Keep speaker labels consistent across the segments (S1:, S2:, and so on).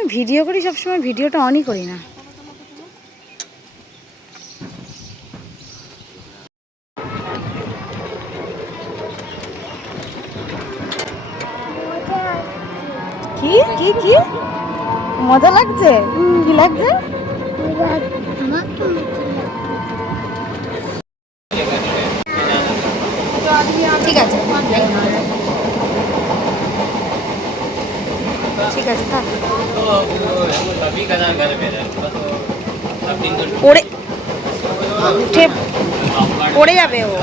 S1: আমি ভিডিও করি, সবসময় ভিডিওটা অনই করি না। কি? কি কি? মজা লাগছে? কি লাগছে? ঠিক আছে। ঠিক আছে পড়ে উঠে পড়ে যাবে ও।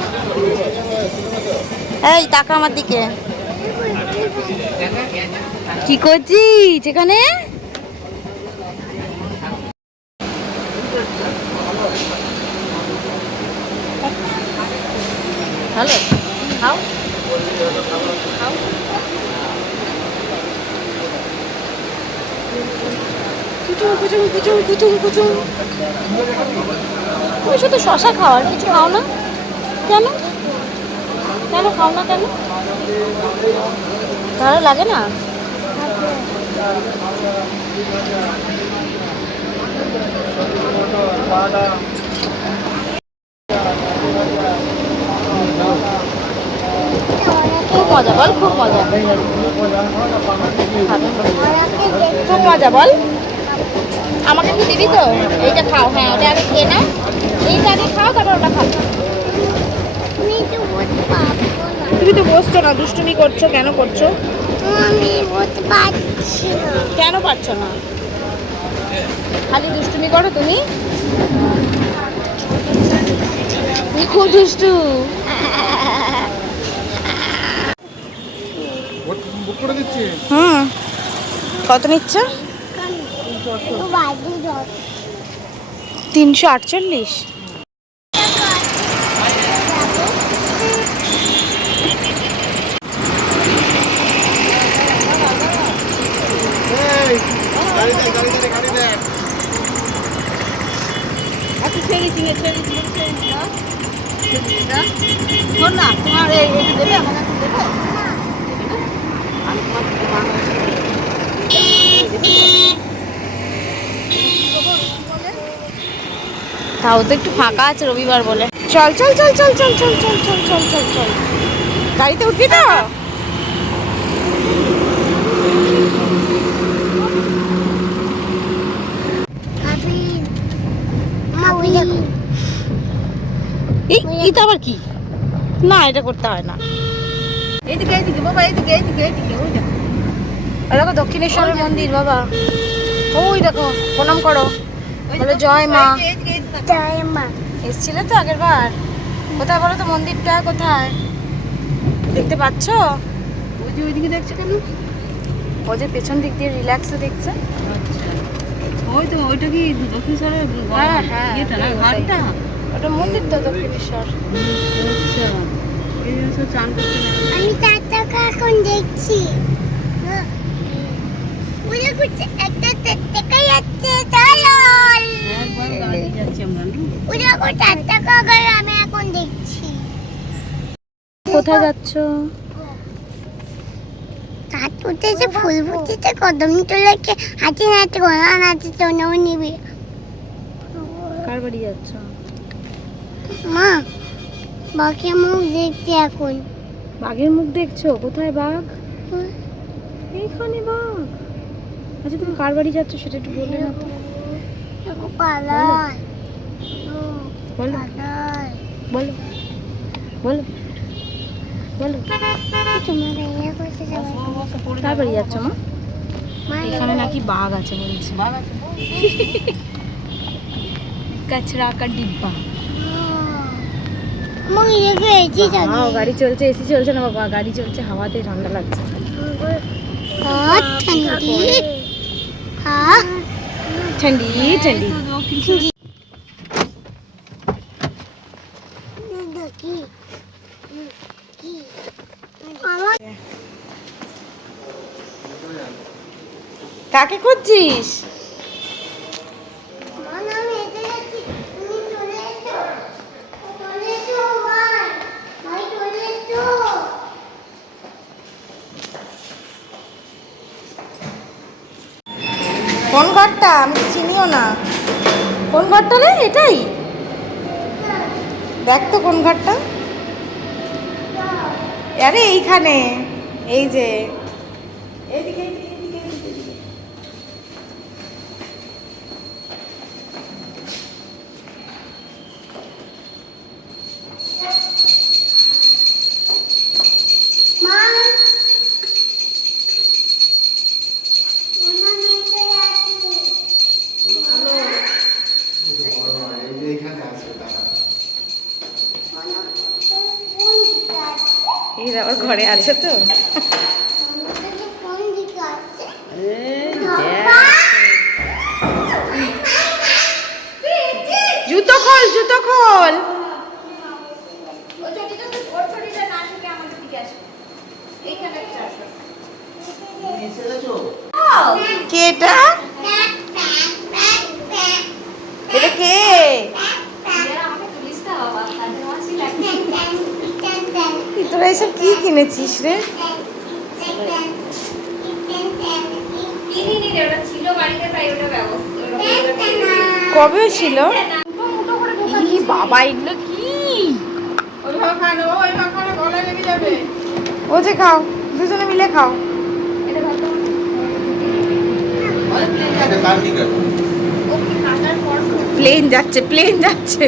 S1: এই টাকা আমার দিকে। কি করছিস এখানে? ভালো খাও। কুচুম কুচুম কুচুম কুচুম কুচুম তুমি শুধু শশা খাও আর কিছু খাও না কেন কেন খাও না কেন ভালো লাগে না খুব মজা বল খুব মজা খুব মজা বল আমাকে কি দিবি তো? এইটা খাও হ্যাঁ ওটা আগে খেয়ে নাও এইটা আগে খাও তারপর ওটা খাও তুমি তো বসছো না দুষ্টুমি করছ কেন করছ?
S2: আমি বলতে পারছি না
S1: কেন পারছ না? খালি দুষ্টুমি করো তুমি? খুব দুষ্টু। হুম। কত নিচ্ছে? তিনশো আটচল্লিশ। তোমার এই দেবে আমাকে দেবে আমি তোমার তাও তো একটু ফাঁকা আছে রবিবার বলে চল চল চল চল চল চল চল চল চল চল চল গাড়িতে উঠবি তো এটা আবার কি না এটা করতে হয় না এইদিকে এইদিকে বাবা এইদিকে এইদিকে এইদিকে ওই দেখো ওই দেখো দক্ষিণেশ্বরের মন্দির বাবা ওই দেখো প্রণাম করো বলো জয় মা এসছিলে তো আগের বার কোথায় বলো তো মন্দিরটা কোথায়? দেখতে পাচ্ছ?
S3: ওই যে ওইদিকে দেখছ কেন?
S1: ও যে পেছন দিক দিয়ে রিল্যাক্সে দেখছে।
S3: ওই তো ওইটা কি দক্ষিণেশ্বরের
S1: হ্যাঁ, হ্যাঁ,
S3: না
S1: ওটাই।
S3: ঘাটটা?
S1: ওটা মন্দির তো দক্ষিণেশ্বর।
S3: আচ্ছা।
S2: আমি চার টাকা এখন দেখছি। একটা যাচ্ছে চলো
S3: একবার গাড়ি যাচ্ছি আমরা না
S2: ওই দেখো চার টাকা করে আমি এখন দেখছি।
S1: কোথায় যাচ্ছ?
S2: তার উঠেছে ফুল ফুটেছে কদম তোলাকে হাতে হাতে গলা নাচে তোনাও নিবি।
S1: কার বাড়ি যাচ্ছ?
S2: মা বাকি মুখ দেখছি এখন।
S1: বাঘের মুখ দেখছ? কোথায় বাঘ? এইখানে বাঘ। আচ্ছা তুমি কার বাড়ি যাচ্ছ সেটা একটু বললে না তো।
S2: পালায়।
S1: বলো
S2: পালায়
S1: বলো বলো বলো
S2: তোমার ইয়ে করতে যাবে
S1: কার বাড়ি যাচ্ছ মা
S2: মা
S1: এখানে নাকি বাঘ আছে বলছে কাচরা কা ডিব্বা
S2: মুখ রেখে এসি
S1: হাওয়া গাড়ি চলছে এসি চলছে না বাবা গাড়ি চলছে হাওয়াতে ঠান্ডা লাগছে
S2: बहुत ठंडी हाँ চলে এসো
S1: কোন ঘরটা? আমি চিনিও না। কোন ঘরটা রে? এটাই? দেখ তো কোন ঘরটা। আরে এইখানে এই যে। এইদিকে
S4: এই যে
S1: আমার ঘরে আছে তো। জুতো খোল জুতো খোল। কে এটা এটা কে তোরা এসব কি কিনেছিস রে? কবে ছিল? বাবা এগুলো কি? ও যে খাও দুজনে মিলে খাও।
S4: এটা কার টিকার
S1: প্লেন যাচ্ছে প্লেন যাচ্ছে।